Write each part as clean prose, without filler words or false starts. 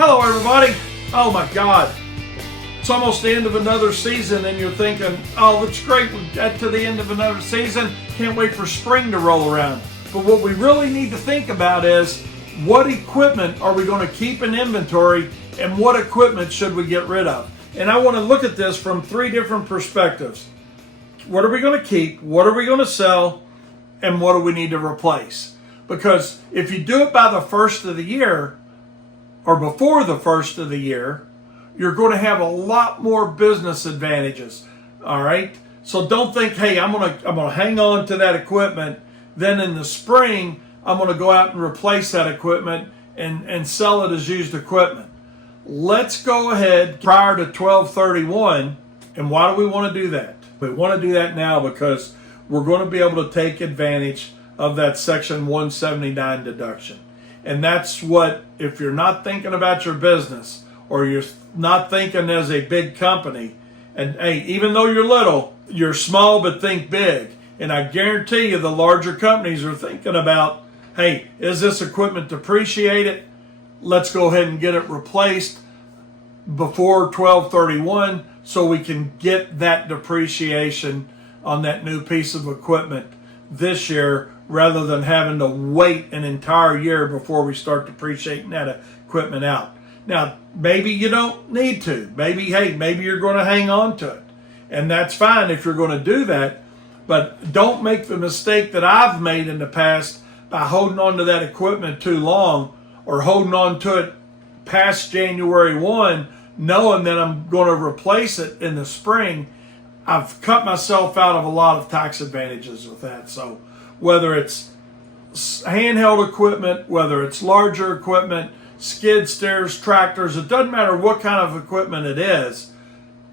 Hello everybody. Oh my God. It's almost the end of another season and you're thinking, oh, that's great, we got to the end of another season, can't wait for spring to roll around. But what we really need to think about is, what equipment are we going to keep in inventory and what equipment should we get rid of? And I want to look at this from three different perspectives. What are we going to keep? What are we going to sell? And what do we need to replace? Because if you do it by the first of the year, or before the first of the year, you're going to have a lot more business advantages. All right. So don't think, hey, I'm gonna hang on to that equipment. Then in the spring, I'm going to go out and replace that equipment and sell it as used equipment. Let's go ahead prior to 12/31. And why do we want to do that? We want to do that now because we're going to be able to take advantage of that Section 179 deduction. And that's what, if you're not thinking about your business or you're not thinking as a big company, and hey, even though you're little, you're small but think big. And I guarantee you the larger companies are thinking about, hey, is this equipment depreciated? Let's go ahead and get it replaced before 12/31 so we can get that depreciation on that new piece of equipment this year, rather than having to wait an entire year before we start depreciating that equipment out. Now, maybe you don't need to. Maybe you're going to hang on to it. And that's fine if you're going to do that. But don't make the mistake that I've made in the past by holding on to that equipment too long, or holding on to it past January 1, knowing that I'm going to replace it in the spring. I've cut myself out of a lot of tax advantages with that. So whether it's handheld equipment, whether it's larger equipment, skid steers, tractors, it doesn't matter what kind of equipment it is,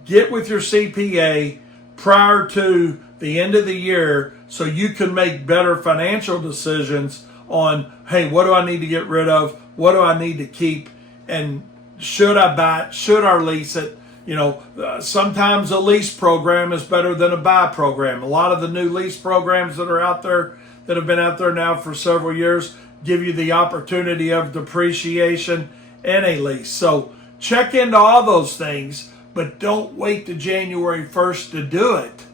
get with your CPA prior to the end of the year so you can make better financial decisions on, hey, what do I need to get rid of? What do I need to keep? And should I buy it? Should I lease it? You know, sometimes a lease program is better than a buy program. A lot of the new lease programs that are out there, that have been out there now for several years, give you the opportunity of depreciation and a lease. So check into all those things, but don't wait to January 1st to do it,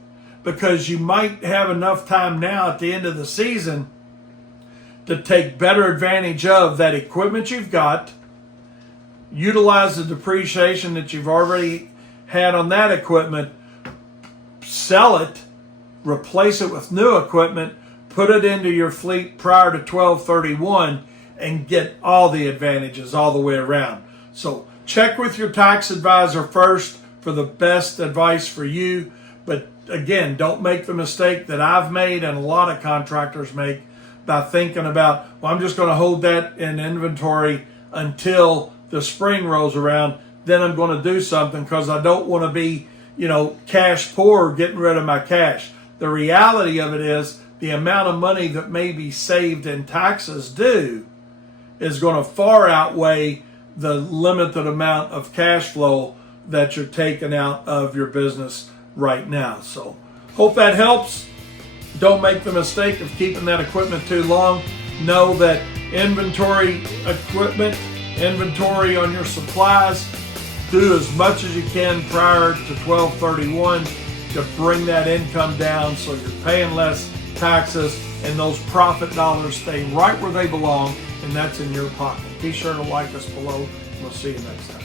because you might have enough time now at the end of the season to take better advantage of that equipment you've got, utilize the depreciation that you've already had on that equipment, sell it, replace it with new equipment, put it into your fleet prior to 12/31, and get all the advantages all the way around. So check with your tax advisor first for the best advice for you. But again, don't make the mistake that I've made and a lot of contractors make by thinking about, well, I'm just going to hold that in inventory until the spring rolls around, then I'm going to do something because I don't want to be, cash poor getting rid of my cash. The reality of it is the amount of money that may be saved in taxes due is going to far outweigh the limited amount of cash flow that you're taking out of your business right now. So hope that helps. Don't make the mistake of keeping that equipment too long. Know that inventory on your supplies, do as much as you can prior to 12/31 to bring that income down so you're paying less taxes and those profit dollars stay right where they belong, and that's in your pocket. Be sure to like us below. We'll see you next time.